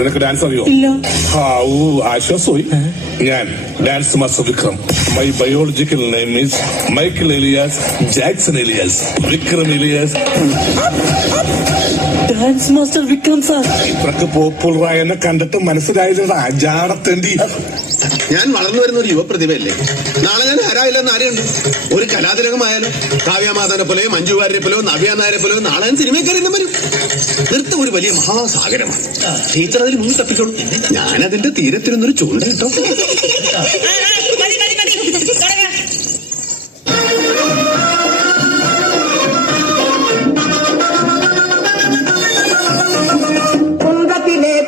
നിനക്ക് ഡാൻസ് അറിയോ? ഇല്ല. ആശ്വാസമായി. ഞാൻ dance master Vikram. My biological name is Michael alias Jackson alias Vikram alias. Dance master Vikram sir. ഇത്രക്ക് പോപ്പുലറായ എന്നെ കണ്ടിട്ട് മനസ്സിലായില്ലടാ ജാടത്തേണ്ടി. ഞാൻ വളർന്നു വരുന്ന ഒരു യുവപ്രതിഭയല്ലേ. നാളെ ഞാൻ ആരായില്ലെന്ന് ആരെയുണ്ട്. ഒരു കലാതിലകമായാലും കാവ്യമാധവനെ പോലെയോ മഞ്ജു വാര്യരെ പോലെയോ നവ്യ നായരെ പോലെയോ നാളെ ഞാൻ സിനിമക്കാരെല്ലാം വരും. നൃത്തം ഒരു വലിയ മഹാസാഗരമാണ്. ടീച്ചർ അതിൽ മുന്നിൽ തപ്പിക്കോളൂ. ഞാനതിന്റെ തീരത്തിരുന്നൊരു ചൂണ്ട കിട്ടോ.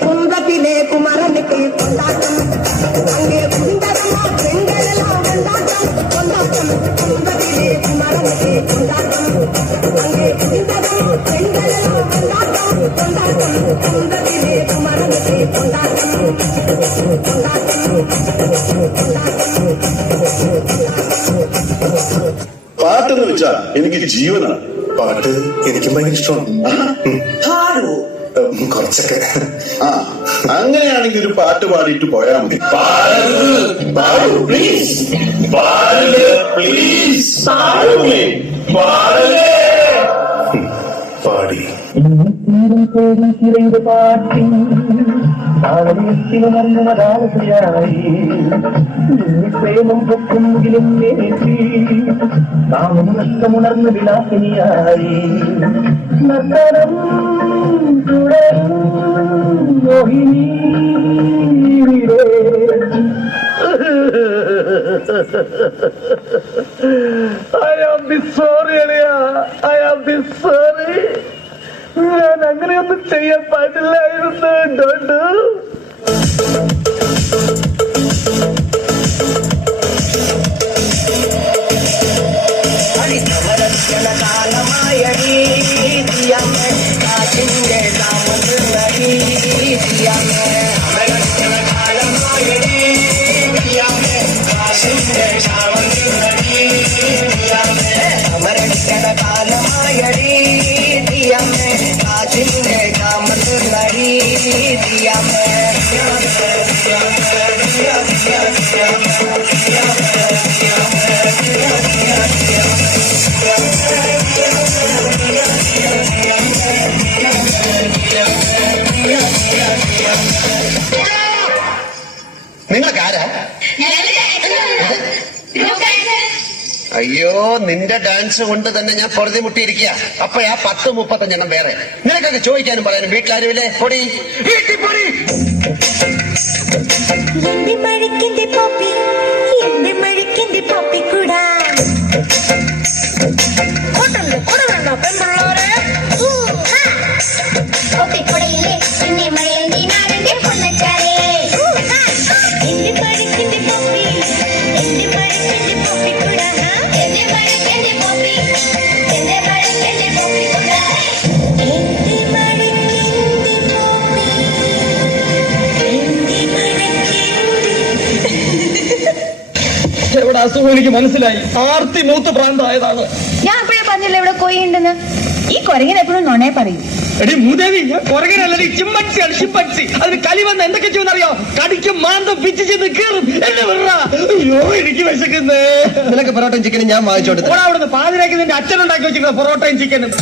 കുന്തത്തിലെ കുമരനുക്ക് കൊണ്ടാട്ടം അങ്ങേ കുന്തരമോ പെണ്ണലെല്ലാം കൊണ്ടാട്ടം കൊണ്ടാട്ടം കുന്തത്തിലെ കുമരനുക്ക് കൊണ്ടാട്ടം അങ്ങേ കുന്തരമോ പെണ്ണലെല്ലാം കൊണ്ടാട്ടം കൊണ്ടാട്ടം കുന്തത്തിലെ കുമരനുക്ക് കൊണ്ടാട്ടം പാട്ടെന്ന് വെച്ചാ എനിക്ക് ജീവനാണ്. പാട്ട് എനിക്കും ഭയങ്കര ഇഷ്ടമാണ്. കുറച്ചൊക്കെ. അങ്ങനെയാണെങ്കിൽ ഒരു പാട്ട് പാടിയിട്ട് പോയാൽ മതി. പാടി പ്രേമം പൊക്കുമെങ്കിലും നാമം നഷ്ടമുണർന്ന വിലാസിനിയായി നർത്തനം തുടരും മോഹിനി. I am sorry, Aliya. I am sorry. ഞാൻ അങ്ങനെയൊന്നും ചെയ്യാൻ പാടില്ലായിരുന്നു. നിങ്ങൾക്കാരാ? അയ്യോ, നിന്റെ ഡാൻസ് കൊണ്ട് തന്നെ ഞാൻ പൊറുതി മുട്ടിയിരിക്കുക. അപ്പൊ ആ 10-35 വേറെ. നിനക്കൊക്കെ ചോദിക്കാനും പറയാനും വീട്ടിലാരുമില്ലേ? പൊടി വീട്ടിൽ പൊടി. എവിടെ അസുഖം എനിക്ക് മനസ്സിലായി. ആർത്തി മൂത്ത് പ്രാന്തായതാണ്. ഞാൻ എപ്പോഴും പറഞ്ഞില്ല ഇവിടെ കൊയ്യുണ്ടെന്ന്. ഈ കൊരങ്ങൻ എപ്പോഴും നുണേ പറയും. എടി മൂദേവി, കൊരങ്ങനല്ലടി, ചിമ്പൻസിയാണ്. ചിമ്പൻസി. അതിന് കലി വന്ന് എന്തൊക്കെ ചെയ്യുന്നറിയോ? കടിക്കും, മാന്തം, പിച്ച് ചെയ്ത് കീറും. എന്നെ വിട. അയ്യോ, എനിക്ക് വിശക്കുന്നേ. നിനക്ക് പൊറോട്ടയും ചിക്കനും ഞാൻ വാങ്ങിച്ചോട്ടെ. അവിടുന്ന് പാതിരാക്കി നിന്റെ അച്ഛനുണ്ടാക്കി വെച്ചിരുന്ന പൊറോട്ടയും ചിക്കനും.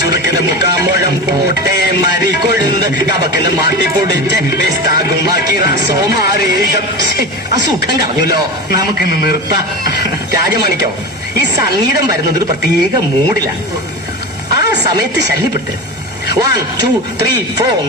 ചുരുക്കിന് മുക്കാമ്പുഴം പോട്ടെ മരി കൊഴുന്ന് കപക്കിന് മാറ്റി പൊടിച്ച് വേസ്റ്റാകുമാക്കി റസോ മാറി. അസുഖം കളഞ്ഞല്ലോ. നമുക്കിന്ന് നിർത്താം. രാജമണിക്കോ, ഈ സംഗീതം വരുന്നത് ഒരു പ്രത്യേക മൂഡിലാണ്. ആ സമയത്ത് ശല്യപ്പെടുത്തരുത്. 1 2 3 4.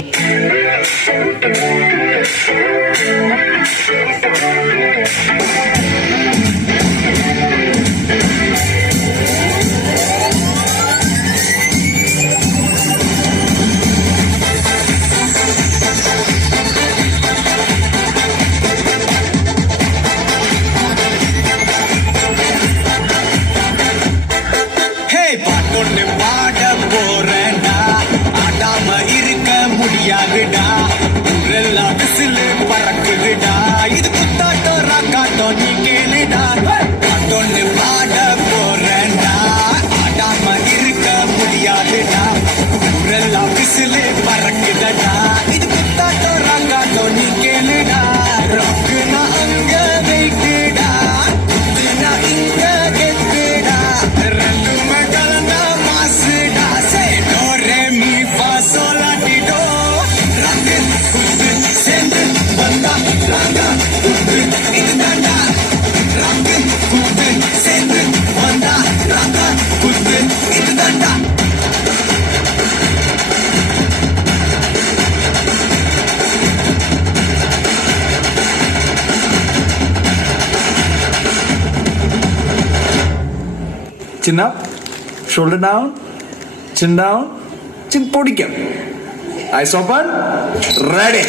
பாட்டொன்னு பாட போறேன்டா, ஆடாம இருக்க முடியாதுடா, ஊரெல்லாம் விசிலு பறக்குதுடா, இது குத்தாட்டம் ராக்காட்டம் நீ கேளுடா. பாட்டொன்னு பாட போறேன்டா, ஆடாம இருக்க முடியாதுடா, ஊரெல்லாம் விசிலு பறக்குதடா, இது குத்தாட்டம் ராக்காட்டம் நீ கேளுடா. ராக்குனா அங்க வெயிட்டுடா, குத்துனா இங்க கெத்துடா, ரெண்டுமே கலந்தா மாசுடா. சே டோ ரே மீ ஃபா சோல் லா டி டோ. ராக்கு குத்து சேர்ந்து வந்தா ராகா குத்து இது தாண்டா. ராக்கு குத்து சேர்ந்து வந்தா ராகா குத்து இது தாண்டா. Chin up, shoulder down, chin down, chin പൊടിക്കാം. Eyes open, ready.